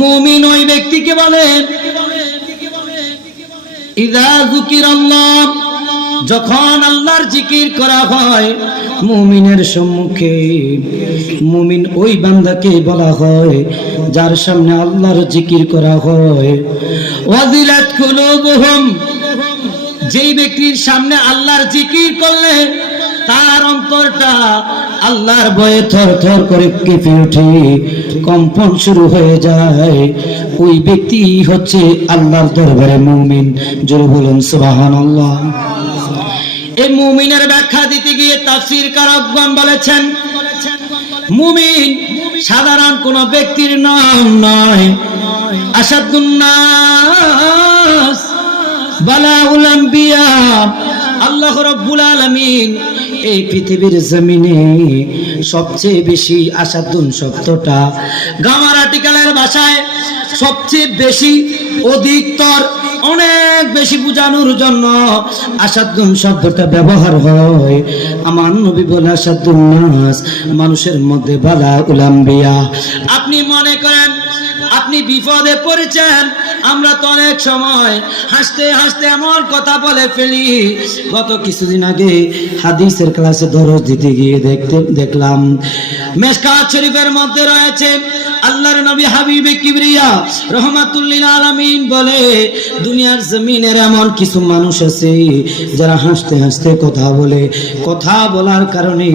মুমিন ওই ব্যক্তিকে বলেন ইযা যুকিরাল্লাহ, যখন আল্লাহর জিকির করা হয় মুমিনের সম্মুখে, মুমিন ওই বান্দাকে বলা হয় যার সামনে আল্লাহর জিকির করা হয়। ওয়াজিলাত কুলুবুহুম, যেই ব্যক্তির সামনে আল্লাহর জিকির করলে তার অন্তরটা আল্লাহর ভয়ে থরথর করে কেঁপে ওঠে, কম্পন শুরু হয়ে যায়, ওই ব্যক্তি হচ্ছে আল্লাহর দরবারে মুমিন। জোরে বলুন সুবহানাল্লাহ। এই মুমিনের ব্যাখ্যা দিতে গিয়ে তাফসীরকারগণ বলেছেন মুমিন সাধারণ কোন ব্যক্তির নাম নয়। আশাদুন নাস বালাউল আম্বিয়া, আল্লাহ রাব্বুল আলামিন এই পৃথিবীর জমিনে সবচেয়ে বেশি, আশাদুন শব্দটা গ্রামাটিক্যালের ভাষায় সবচেয়ে বেশি, অধিকতর, অনেক বেশি বোঝানোর জন্য আশাদুন শব্দটা ব্যবহার হয়। আমার নবী বলে আশাদুন নাস, মানুষের মধ্যে বালাউল আম্বিয়া। আপনি মনে করেন আপনি বিপদে পড়েছেন, আমরা তো অনেক সময় হাসতে হাসতে এমন কথা বলে ফেলি। গত কিছুদিন আগে হাদিসের ক্লাসে দরজ দিতে গিয়ে দেখলাম মেশকাত শরীফের মধ্যে রয়েছে আল্লাহর নবী হাবিবে কিবরিয়া রহমাতুল্লিল আলামিন বলে দুনিয়ার জমিনের এমন কিছু মানুষ আছে যারা হাসতে হাসতে কথা বলে, কথা বলার কারণে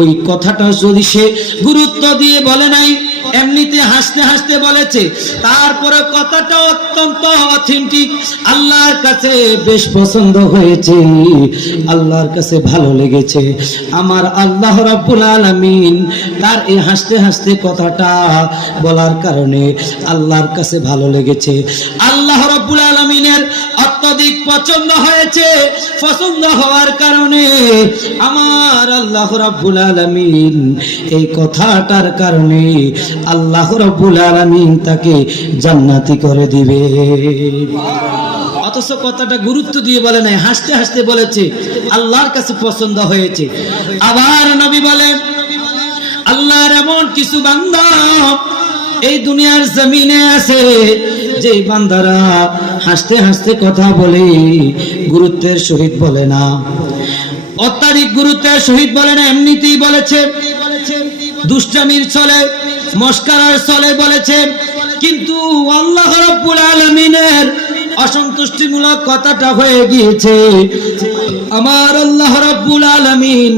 ওই কথাটা যদি সে গুরুত্ব দিয়ে বলে নাই, এমনিতে হাসতে হাসতে বলেছে, তারপরে কথাটা অত্যন্ত অথেন্টিক, আল্লাহর কাছে বেশ পছন্দ হয়েছে, আল্লাহর কাছে ভালো লেগেছে। আমার আল্লাহ রাব্বুল আলামিন তার এই হাসতে হাসতে কথাটা বলার কারণে আল্লাহর কাছে ভালো লেগেছে, আল্লাহ রাব্বুল আলামিনের অত্যধিক পছন্দ হয়েছে। পছন্দ হওয়ার কারণে আমার আল্লাহ রাব্বুল আলামিন এই কথাটার কারণে আল্লাহ রাব্বুল আলামিন তাকে জান্নাতি করে দিবে। অথচ কথাটা গুরুত্ব দিয়ে বলে নাই, হাসতে হাসতে বলেছে, আল্লাহর কাছে পছন্দ হয়েছে। আবার নবী বলেন আল্লাহর এমন কিছু বান্দা এই দুনিয়ার জমিনে আছে যে বান্দারা হাসতে হাসতে কথা বলে, গুরুত্বের সহিত বলে না, অত্যাধিক গুরুত্বের সহিত বলে না, এমনিতেই বলেছে, দুষ্টামির চলে, মস্কারার চলে বলেছে, কিন্তু আল্লাহ রাব্বুল আলামিনের অসন্তুষ্টিমূলক কথাটা হয়ে গিয়েছে। আমার আল্লাহ রাব্বুল আলামিন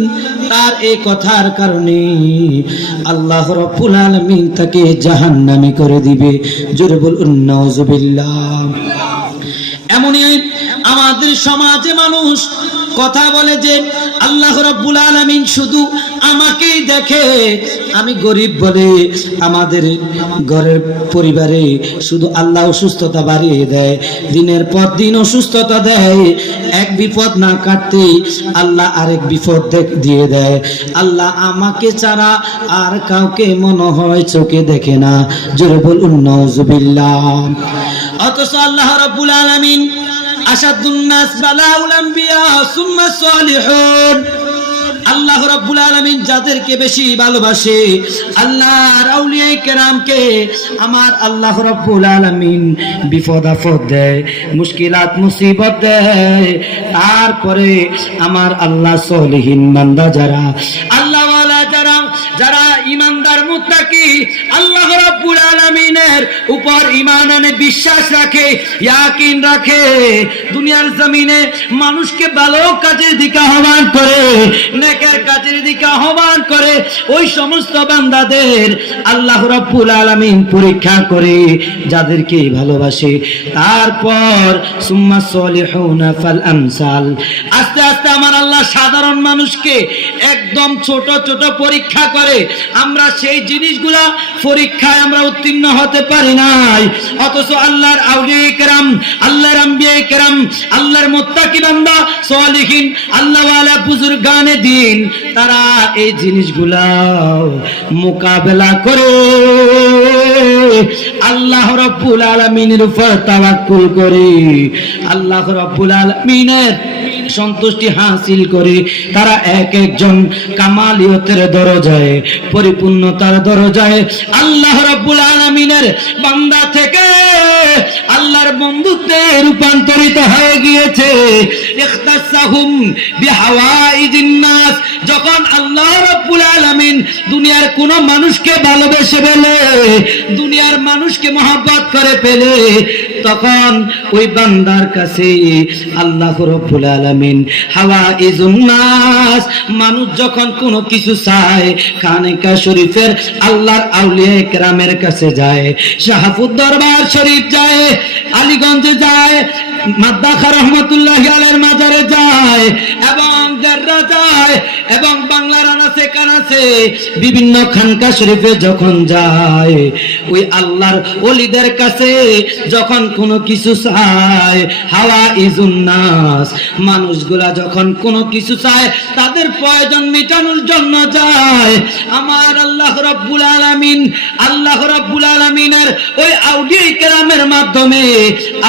তার এই কথার কারণে আল্লাহ রাব্বুল আলামিন তাকে জাহান্নামী করে দিবে। জোরে বলুন নাউজুবিল্লাহ। এমনই আমাদের সমাজে মানুষ কথা বলে যে আল্লাহ রাব্বুল আলামিন শুধু আমাকেই দেখে, আমি গরিব বলে আমাদের ঘরের পরিবারে শুধু আল্লাহ অসুস্থতা বাড়িয়ে দেয়, দিনের পর দিন অসুস্থতা দেয়, এক বিপদ না কাটতেই আল্লাহ আরেক বিপদ দিয়ে দেয়। আল্লাহ আমাকে ছাড়া আর কাউকে মনে হয় চোখে দেখে না। জোরে বলুন নাউজুবিল্লাহ। অথচ আল্লাহ রাব্বুল আলামিন আশাদুন নাস বালাউল আম্বিয়া সুম্মা সালিহুন, আল্লাহ রাব্বুল আলামিন যাদেরকে বেশি ভালোবাসে, আল্লাহর আউলিয়া কেরামকে আমার আল্লাহ রাব্বুল আলামিন বিপদ আপদ দেয়, মুশকিলাত মুসিবত দেয়। তারপরে আমার আল্লাহ সলিহিন বান্দা যারা, আল্লাহ ওয়ালা যারা ইমানদার মুত্তাকি, আল্লাহ রাব্বুল আলামিনের উপর ঈমান আনে, বিশ্বাস রাখে, ইয়াকিন রাখে, দুনিয়ার জমিনে মানুষকে ভালো কাজের দিকে আহ্বান করে, নেকের কাজের দিকে আহ্বান করে, ওই সমস্ত বান্দাদের আল্লাহ রাব্বুল আলামিন পরীক্ষা করে, যাদেরকে ভালোবাসে। তারপর সুম্মা সলিহুনা ফাল আমসাল, আস্তে আস্তে আমার আল্লাহ সাধারণ মানুষকে একদম ছোট ছোট পরীক্ষা করে। আমরা সেই জিনিসগুলা পরীক্ষায় আমরা উত্তীর্ণ হতে পারি নাই, অথচ আল্লাহর আউলিয়া কেরাম, আল্লাহর আম্বিয়া কেরাম, আল্লাহর মুত্তাকি বান্দা, সালিহিন, আল্লাহ ওয়ালা বুজুর্গানে দিন, তারা এই জিনিসগুলা মোকাবেলা করে আল্লাহ রাব্বুল আলামিনের উপর তাওয়াক্কুল করে, আল্লাহ রাব্বুল আলামিনের সন্তুষ্টি হাসিল করে তারা এক একজন কামালিয়তের দরজায়, পরিপূর্ণতার দরজায় আল্লাহ রাব্বুল আলামিনের বান্দা থেকে আল্লাহর বন্ধুত্বে রূপান্তরিত হয়ে গিয়েছে। ইখতাসাহুম বিহাওয়াইজিন নাস, যখন আল্লাহ রাব্বুল আলামিন দুনিয়ার কোন মানুষকে ভালোবেসে ফেলে, দুনিয়ার মানুষকে মহব্বত করে ফেলে, তখন ওই বান্দার কাছে আল্লাহ রাব্বুল আলামিন হাওয়াইজুন নাস, মানুষ যখন কোনো কিছু চায় খানেকা শরীফের আল্লাহর আউলিয়া কেরামের কাছে যায়, শাহপুর দরবার শরীফ যায়, আলীগঞ্জে যায়, মাদ্দাখা রহমতুল্লাহি আলাইহির মাজারে যায়, এবং জাররা যায়, এবং বাংলার আনাচে কানাচে বিভিন্ন খানকা শরীফে যখন যায়, ওই আল্লাহর ওলিদের কাছে যখন কোনো কিছু চায়, হাওয়াইজুন নাস, মানুষগুলা যখন কোনো কিছু চায়, তাদের প্রয়োজন মেটানোর জন্য যায়, আমার আল্লাহ রাব্বুল আলামিন, আল্লাহ রাব্বুল আলামিনের ওই আউলিয়া কেরামের মাধ্যমে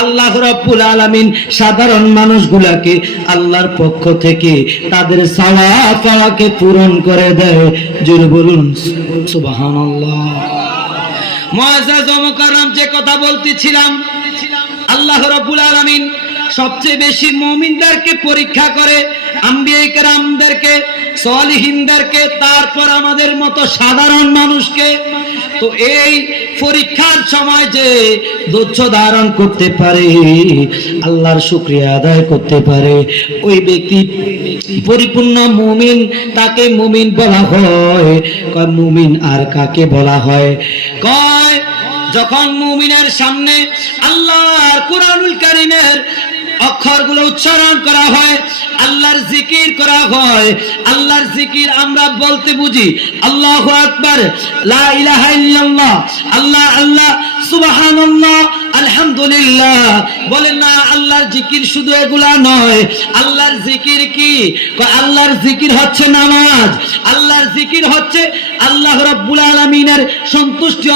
আল্লাহ রাব্বুল আলামিন সাধারণ মানুষগুলাকে আল্লাহর পক্ষ থেকে তাদের চাওয়া পাওয়াকে পূরণ করে দেয়। জোরে বলুন সুবহানাল্লাহ। মুআজ্জাজ ও মুকাররম, যে কথা বলতেছিলাম, আল্লাহ রাব্বুল আলামিন সবচেয়ে বেশি মুমিনদেরকে পরীক্ষা করে, আম্বিয়া কেরামদেরকে, সালিহিনদেরকে, তারপর আমাদের মতো সাধারণ মানুষকে। তো এই পরীক্ষার সময় যে ধৈর্য ধারণ করতে পারে, আল্লাহর শুকরিয়া আদায় করতে পারে, ওই ব্যক্তি পরিপূর্ণ মুমিন, তাকে মুমিন বলা হয়। কয় মুমিন আর কাকে বলা হয়? কয় যখন মুমিনের সামনে আল্লাহর কুরআনুল কারীমের অক্ষরগুলো উচ্চারণ করা হয়, আল্লাহর জিকির করা হয়। আল্লাহর জিকির আমরা বলতে বুঝি আল্লাহু আকবার, লা ইলাহা ইল্লাল্লাহ, আল্লাহ আল্লাহ, সুবহানাল্লাহ, আলহামদুলিল্লাহ। বলেন না, আল্লাহর জিকির শুধু এগুলা নয়। আল্লাহর জিকির কি? আল্লাহর জিকির হচ্ছে নামাজ, আল্লাহর জিকির হচ্ছে আল্লাহ রাব্বুল আলামিনের সন্তুষ্টি